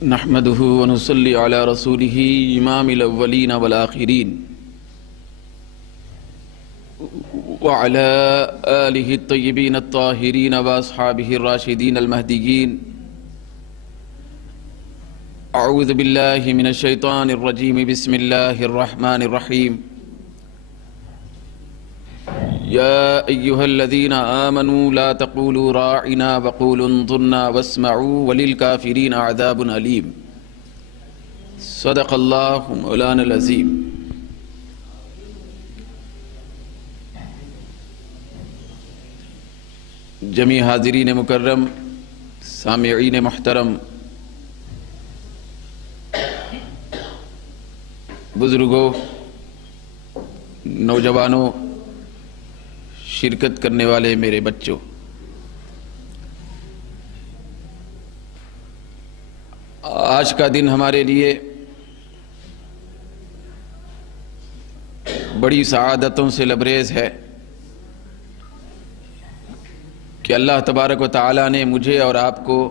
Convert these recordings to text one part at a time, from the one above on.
نحمده ونصلي على رسوله امام الاولین والآخرین وعلى آلہ الطیبین الطاہرین واصحابہ الراشدین المہدیین. اعوذ باللہ من الشیطان الرجیم. بسم اللہ الرحمن الرحیم. یا ایہا الذین آمنوا لا تقولوا راعنا وقولوا انظرنا واسمعوا وللکافرین عذاب علیم. صدق اللہ مولانا العظیم. جمیع حاضرین مکرم، سامعین محترم، بزرگوں، نوجوانوں، شرکت کرنے والے میرے بچوں، آج کا دن ہمارے لیے بڑی سعادتوں سے لبریز ہے کہ اللہ تبارک و تعالیٰ نے مجھے اور آپ کو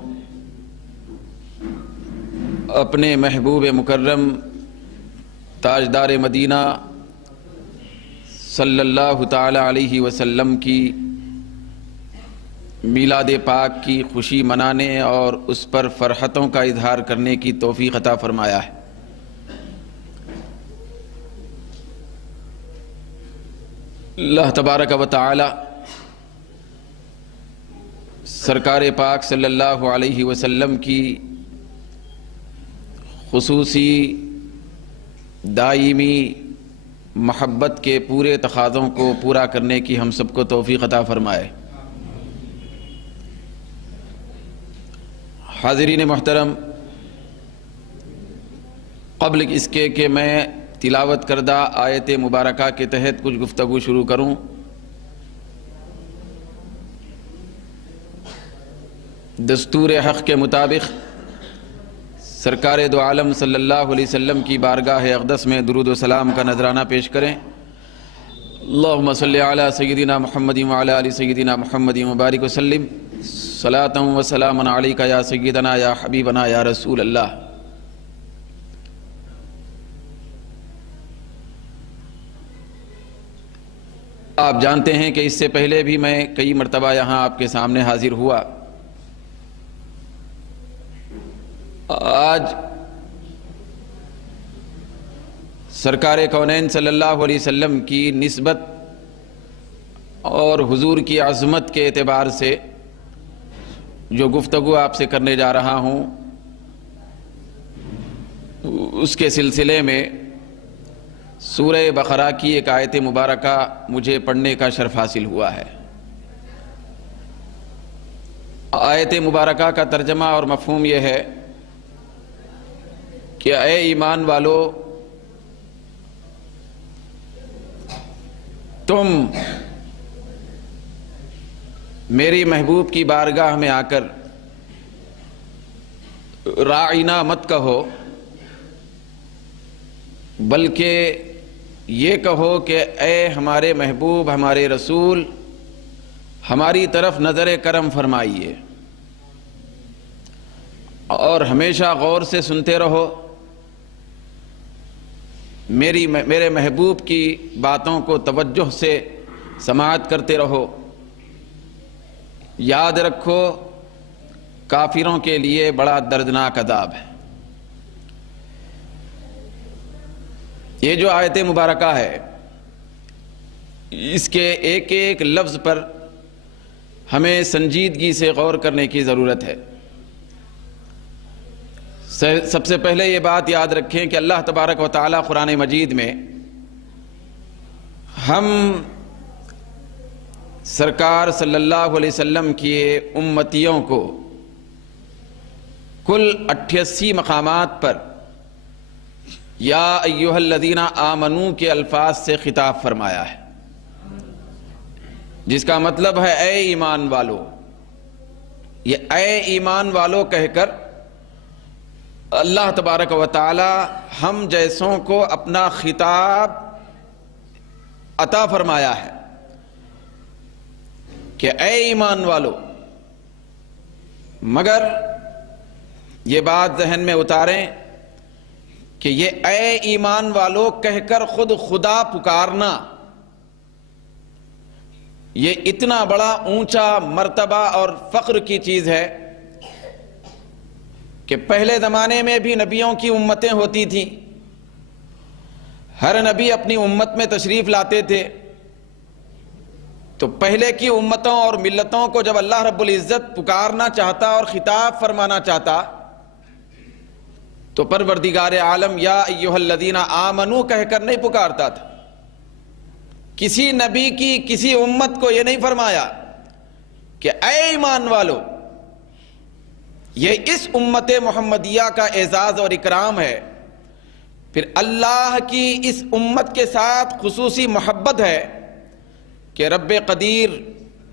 اپنے محبوب مکرم تاجدار مدینہ صلی اللہ تعالی علیہ وسلم کی میلاد پاک کی خوشی منانے اور اس پر فرحتوں کا اظہار کرنے کی توفیق عطا فرمایا ہے. اللہ تبارک و تعالی سرکار پاک صلی اللہ علیہ وسلم کی خصوصی دائمی محبت کے پورے تقاضوں کو پورا کرنے کی ہم سب کو توفیق عطا فرمائے. حاضرین محترم، قبل اس کے کہ میں تلاوت کردہ آیت مبارکہ کے تحت کچھ گفتگو شروع کروں، دستور حق کے مطابق سرکار دو عالم صلی اللہ علیہ وسلم کی بارگاہ اقدس میں درود و سلام کا نذرانہ پیش کریں. اللہم صلی علی سیدنا محمد وعلی آل سیدنا محمد مبارک وسلم. صلاۃ و سلام علیک یا سیدنا یا حبیبنا یا رسول اللہ. آپ جانتے ہیں کہ اس سے پہلے بھی میں کئی مرتبہ یہاں آپ کے سامنے حاضر ہوا. آج سرکار کونین صلی اللہ علیہ وسلم کی نسبت اور حضور کی عظمت کے اعتبار سے جو گفتگو آپ سے کرنے جا رہا ہوں، اس کے سلسلے میں سورہ بقرہ کی ایک آیت مبارکہ مجھے پڑھنے کا شرف حاصل ہوا ہے. آیت مبارکہ کا ترجمہ اور مفہوم یہ ہے کہ اے ایمان والو، تم میری محبوب کی بارگاہ میں آ کر راعنا مت کہو، بلکہ یہ کہو کہ اے ہمارے محبوب، ہمارے رسول، ہماری طرف نظر کرم فرمائیے اور ہمیشہ غور سے سنتے رہو. میرے محبوب کی باتوں کو توجہ سے سماعت کرتے رہو. یاد رکھو، کافروں کے لیے بڑا دردناک عذاب ہے. یہ جو آیت مبارکہ ہے، اس کے ایک ایک لفظ پر ہمیں سنجیدگی سے غور کرنے کی ضرورت ہے. سب سے پہلے یہ بات یاد رکھیں کہ اللہ تبارک و تعالی قرآن مجید میں ہم سرکار صلی اللہ علیہ وسلم کی امتیوں کو کل 88 مقامات پر یا ایھا الذین آمنو کے الفاظ سے خطاب فرمایا ہے، جس کا مطلب ہے اے ایمان والو. یہ اے ایمان والو کہہ کر اللہ تبارک و تعالی ہم جیسوں کو اپنا خطاب عطا فرمایا ہے کہ اے ایمان والو. مگر یہ بات ذہن میں اتاریں کہ یہ اے ایمان والو کہہ کر خود خدا پکارنا یہ اتنا بڑا اونچا مرتبہ اور فخر کی چیز ہے کہ پہلے زمانے میں بھی نبیوں کی امتیں ہوتی تھیں، ہر نبی اپنی امت میں تشریف لاتے تھے، تو پہلے کی امتوں اور ملتوں کو جب اللہ رب العزت پکارنا چاہتا اور خطاب فرمانا چاہتا تو پروردگار عالم یا ایھا الذین آمنو کہہ کر نہیں پکارتا تھا۔ کسی نبی کی کسی امت کو یہ نہیں فرمایا کہ اے ایمان والو۔ یہ اس امت محمدیہ کا اعزاز اور اکرام ہے۔ پھر اللہ کی اس امت کے ساتھ خصوصی محبت ہے کہ رب قدیر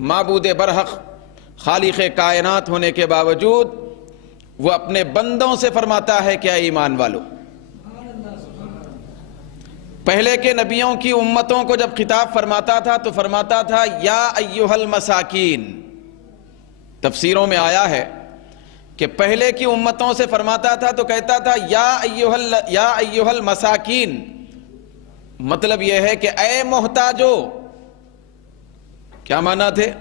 معبود برحق خالق کائنات ہونے کے باوجود وہ اپنے بندوں سے فرماتا ہے کہ اے ایمان والو۔ پہلے کے نبیوں کی امتوں کو جب خطاب فرماتا تھا تو فرماتا تھا یا ایھا المساکین۔ تفسیروں میں آیا ہے کہ پہلے کی امتوں سے فرماتا تھا تو کہتا تھا یا ایھا المساکین، مطلب یہ ہے کہ اے محتاجو۔ کیا معنی تھے؟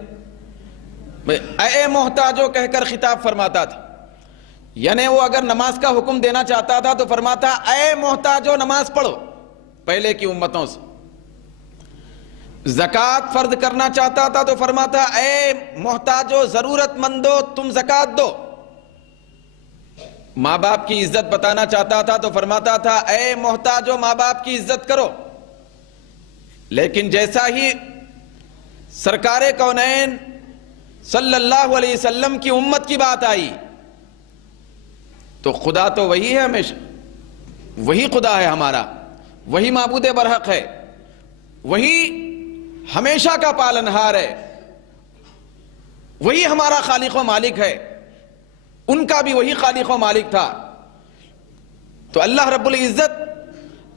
اے محتاجو کہہ کر خطاب فرماتا تھا، یعنی وہ اگر نماز کا حکم دینا چاہتا تھا تو فرماتا اے محتاجو نماز پڑھو۔ پہلے کی امتوں سے زکوٰۃ فرض کرنا چاہتا تھا تو فرماتا اے محتاجو ضرورت مندو تم زکوٰۃ دو۔ ماں باپ کی عزت بتانا چاہتا تھا تو فرماتا تھا اے محتاجو ماں باپ کی عزت کرو۔ لیکن جیسا ہی سرکار کونین صلی اللہ علیہ وسلم کی امت کی بات آئی تو خدا تو وہی ہے، ہمیشہ وہی خدا ہے ہمارا، وہی معبود برحق ہے، وہی ہمیشہ کا پالنہار ہے، وہی ہمارا خالق و مالک ہے، ان کا بھی وہی خالق و مالک تھا۔ تو اللہ رب العزت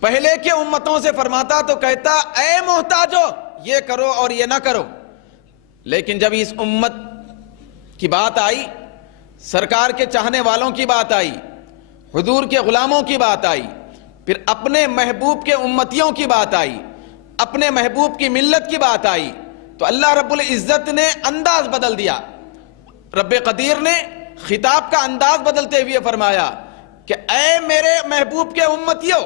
پہلے کے امتوں سے فرماتا تو کہتا اے محتاجو یہ کرو اور یہ نہ کرو۔ لیکن جب اس امت کی بات آئی، سرکار کے چاہنے والوں کی بات آئی، حضور کے غلاموں کی بات آئی، پھر اپنے محبوب کے امتیوں کی بات آئی، اپنے محبوب کی ملت کی بات آئی، تو اللہ رب العزت نے انداز بدل دیا۔ رب قدیر نے خطاب کا انداز بدلتے ہوئے فرمایا کہ اے میرے محبوب کے امتیوں۔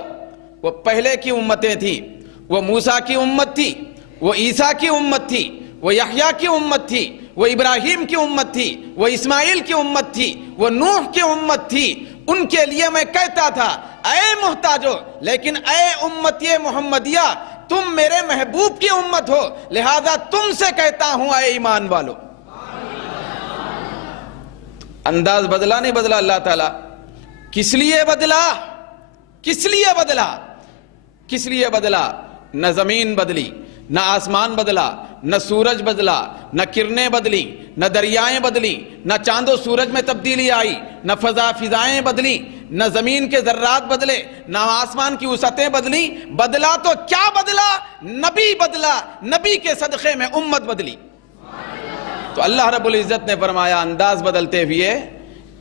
وہ پہلے کی امتیں تھیں، وہ موسیٰ کی امت تھی، وہ عیسیٰ کی امت تھی، وہ یحییٰ کی امت تھی، وہ ابراہیم کی امت تھی، وہ اسماعیل کی امت تھی، وہ نوح کی امت تھی۔ ان کے لیے میں کہتا تھا اے محتاجو، لیکن اے امتی محمدیہ تم میرے محبوب کی امت ہو، لہذا تم سے کہتا ہوں اے ایمان والو۔ انداز بدلا نہیں بدلا اللہ تعالیٰ؟ کس لیے بدلا؟ کس لیے بدلا؟ کس لیے بدلا؟ نہ زمین بدلی، نہ آسمان بدلا، نہ سورج بدلا، نہ کرنیں بدلی، نہ دریائیں بدلی، نہ چاند و سورج میں تبدیلی آئی، نہ فضائیں بدلی، نہ زمین کے ذرات بدلے، نہ آسمان کی وسعتیں بدلی۔ بدلا تو کیا بدلا؟ نبی بدلا، نبی کے صدقے میں امت بدلی۔ تو اللہ رب العزت نے فرمایا انداز بدلتے ہوئے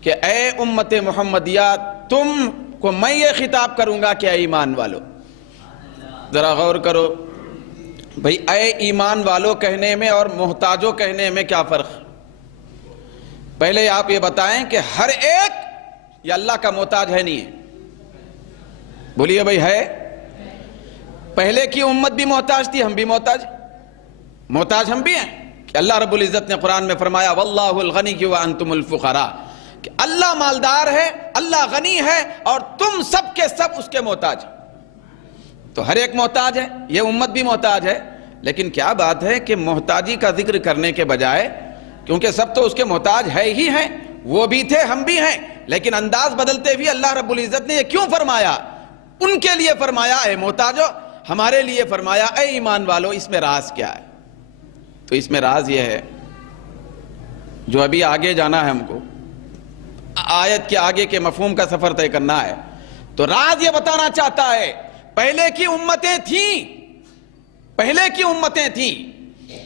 کہ اے امت محمدیہ تم کو میں یہ خطاب کروں گا کہ اے ایمان والو۔ ذرا غور کرو بھئی، اے ایمان والو کہنے میں اور محتاجو کہنے میں کیا فرق؟ پہلے آپ یہ بتائیں کہ ہر ایک یہ اللہ کا محتاج ہے نہیں ہے؟ بولیے بھئی ہے؟ پہلے کی امت بھی محتاج تھی، ہم بھی محتاج ہم بھی ہیں کہ اللہ رب العزت نے قرآن میں فرمایا واللہ الغنی وانتم الفقراء، کہ اللہ مالدار ہے، اللہ غنی ہے اور تم سب کے سب اس کے محتاج۔ تو ہر ایک محتاج ہے، یہ امت بھی محتاج ہے، لیکن کیا بات ہے کہ محتاجی کا ذکر کرنے کے بجائے، کیونکہ سب تو اس کے محتاج ہے ہی ہیں، وہ بھی تھے ہم بھی ہیں، لیکن انداز بدلتے ہوئے اللہ رب العزت نے یہ کیوں فرمایا؟ ان کے لیے فرمایا اے محتاجو، ہمارے لیے فرمایا اے ایمان والو۔ اس میں راز کیا ہے؟ تو اس میں راز یہ ہے جو ابھی آگے جانا ہے، ہم کو آیت کے آگے کے مفہوم کا سفر طے کرنا ہے، تو راز یہ بتانا چاہتا ہے پہلے کی امتیں تھیں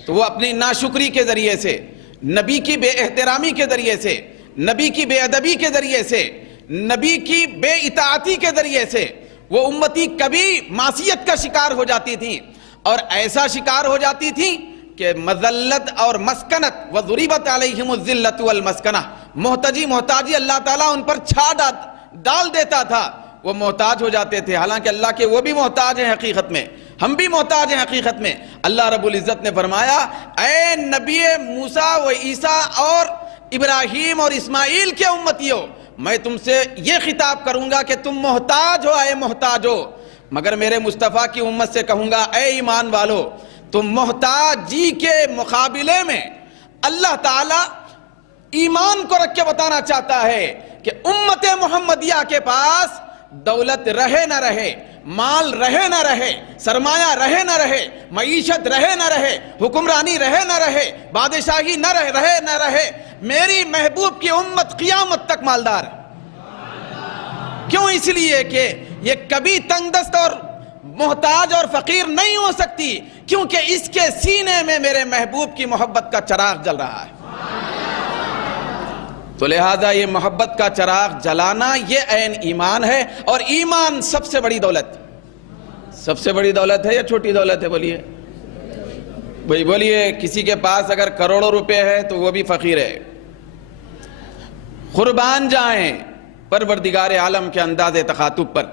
تو وہ اپنی ناشکری کے ذریعے سے، نبی کی بے احترامی کے ذریعے سے، نبی کی بے ادبی کے ذریعے سے، نبی کی بے اطاعتی کے ذریعے سے وہ امتی کبھی معصیت کا شکار ہو جاتی تھی، اور ایسا شکار ہو جاتی تھی کہ مذلت اور مسکنت وَضُرِبَتْ عَلَيْهِمُ الذِّلَّةُ وَالْمَسْكَنَةُ، محتاجی اللہ تعالیٰ ان پر چھا ڈال دیتا تھا، وہ محتاج ہو جاتے تھے، حالانکہ اللہ کے وہ بھی محتاج ہیں حقیقت میں، ہم بھی محتاج ہیں حقیقت میں۔ اللہ رب العزت نے فرمایا اے نبی موسیٰ و عیسیٰ اور ابراہیم اور اسماعیل کے امتیوں، میں تم سے یہ خطاب کروں گا کہ تم محتاج ہو، اے محتاج ہو، مگر میرے مصطفیٰ کی امت سے کہوں گا اے ایمان والو، تم محتاجی کے مقابلے میں اللہ تعالیٰ ایمان کو رکھ کے بتانا چاہتا ہے کہ امت محمدیہ کے پاس دولت رہے نہ رہے، مال رہے نہ رہے، سرمایہ رہے نہ رہے، معیشت رہے نہ رہے، حکمرانی رہے نہ رہے، بادشاہی نہ رہے، میری محبوب کی امت قیامت تک مالدار ہے۔ کیوں؟ اس لیے کہ یہ کبھی تنگ دست اور محتاج اور فقیر نہیں ہو سکتی، کیونکہ اس کے سینے میں میرے محبوب کی محبت کا چراغ جل رہا ہے۔ تو لہذا یہ محبت کا چراغ جلانا یہ عین ایمان ہے، اور ایمان سب سے بڑی دولت ہے یا چھوٹی دولت ہے؟ بولیے بھائی، بولیے، کسی کے پاس اگر کروڑوں روپے ہے تو وہ بھی فقیر ہے۔ قربان جائیں پروردگار عالم کے انداز تخاطب پر،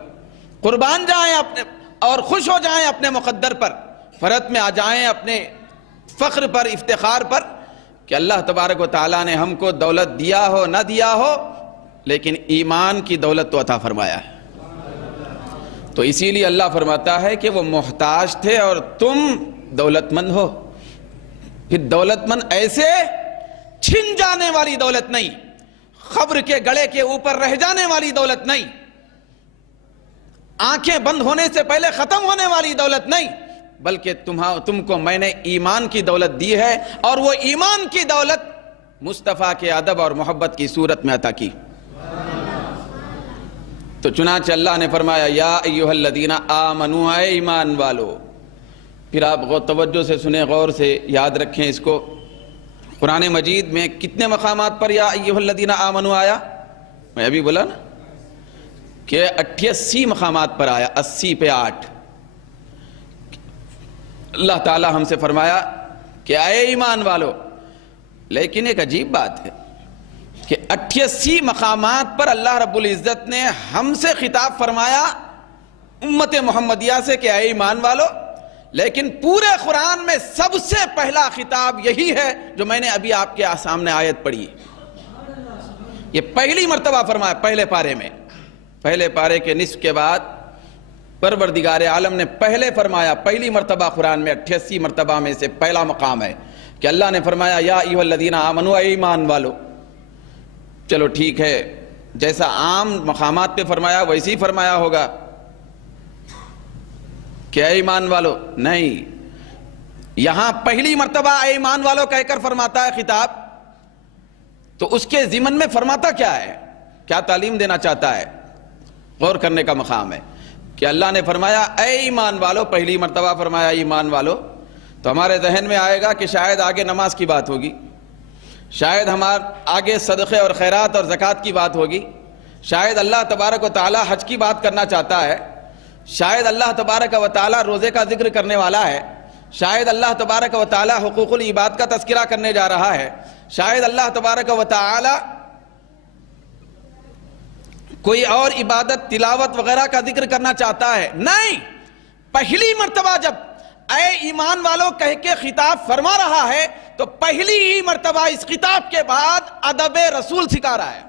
قربان جائیں اپنے اور خوش ہو جائیں اپنے مقدر پر، فرحت میں آ جائیں اپنے فخر پر، افتخار پر، کہ اللہ تبارک و تعالیٰ نے ہم کو دولت دیا ہو نہ دیا ہو، لیکن ایمان کی دولت تو عطا فرمایا ہے۔ تو اسی لیے اللہ فرماتا ہے کہ وہ محتاج تھے اور تم دولت مند ہو۔ پھر دولت مند ایسے چھن جانے والی دولت نہیں، قبر کے گڑے کے اوپر رہ جانے والی دولت نہیں، آنکھیں بند ہونے سے پہلے ختم ہونے والی دولت نہیں، بلکہ تم کو میں نے ایمان کی دولت دی ہے، اور وہ ایمان کی دولت مصطفیٰ کے ادب اور محبت کی صورت میں عطا کی۔ تو چنانچہ اللہ نے فرمایا یا ایھا الذین آمنوا، اے ایمان والو۔ پھر آپ توجہ سے سنیں، غور سے یاد رکھیں اس کو۔ قرآن مجید میں کتنے مقامات پر یا ایھا الذین آمنوا آیا؟ میں ابھی بولا نا کہ 88 مقامات پر آیا، 80 پہ 8۔ اللہ تعالیٰ ہم سے فرمایا کہ اے ایمان والو، لیکن ایک عجیب بات ہے کہ 88 مقامات پر اللہ رب العزت نے ہم سے خطاب فرمایا امت محمدیہ سے کہ اے ایمان والو، لیکن پورے قرآن میں سب سے پہلا خطاب یہی ہے جو میں نے ابھی آپ کے سامنے آیت پڑھی۔ یہ پہلی مرتبہ فرمایا پہلے پارے میں، پہلے پارے کے نصف کے بعد پروردگار عالم نے پہلے فرمایا، پہلی مرتبہ قرآن میں 88 مرتبہ میں سے پہلا مقام ہے کہ اللہ نے فرمایا یا ایھا الذین آمنوا، اے ایمان والو۔ چلو ٹھیک ہے، جیسا عام مقامات پہ فرمایا ویسے ہی فرمایا ہوگا کہ اے ایمان والو، نہیں، یہاں پہلی مرتبہ اے ایمان والو کہہ کر فرماتا ہے خطاب، تو اس کے ضمن میں فرماتا کیا ہے، کیا تعلیم دینا چاہتا ہے؟ غور کرنے کا مقام ہے کہ اللہ نے فرمایا اے ایمان والو، پہلی مرتبہ فرمایا ایمان والو، تو ہمارے ذہن میں آئے گا کہ شاید آگے نماز کی بات ہوگی، شاید ہمارے آگے صدقے اور خیرات اور زکوٰۃ کی بات ہوگی، شاید اللہ تبارک و تعالیٰ حج کی بات کرنا چاہتا ہے، شاید اللہ تبارک و تعالیٰ روزے کا ذکر کرنے والا ہے، شاید اللہ تبارک و تعالیٰ حقوق العباد کا تذکرہ کرنے جا رہا ہے، شاید اللہ تبارک و تعالیٰ کوئی اور عبادت تلاوت وغیرہ کا ذکر کرنا چاہتا ہے۔ نہیں، پہلی مرتبہ جب اے ایمان والو کہہ کے خطاب فرما رہا ہے تو پہلی ہی مرتبہ اس خطاب کے بعد ادب رسول سکھا رہا ہے۔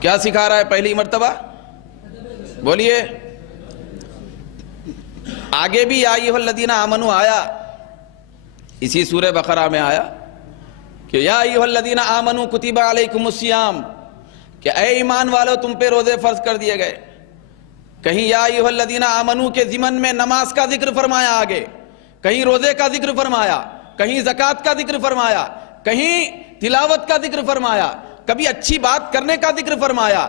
کیا سکھا رہا ہے پہلی مرتبہ؟ بولیے۔ آگے بھی یا ایھا الذین آمنوا آیا، اسی سورہ بقرہ میں آیا کہ یا ایھا الذین آمنوا کتب علیکم الصیام، کہ اے ایمان والو تم پہ روزے فرض کر دیے گئے۔ کہیں یا ایھا الذین آمنوا کے ضمن میں نماز کا ذکر فرمایا آگے، کہیں روزے کا ذکر فرمایا، کہیں زکوٰۃ کا ذکر فرمایا، کہیں تلاوت کا ذکر فرمایا، کبھی اچھی بات کرنے کا ذکر فرمایا،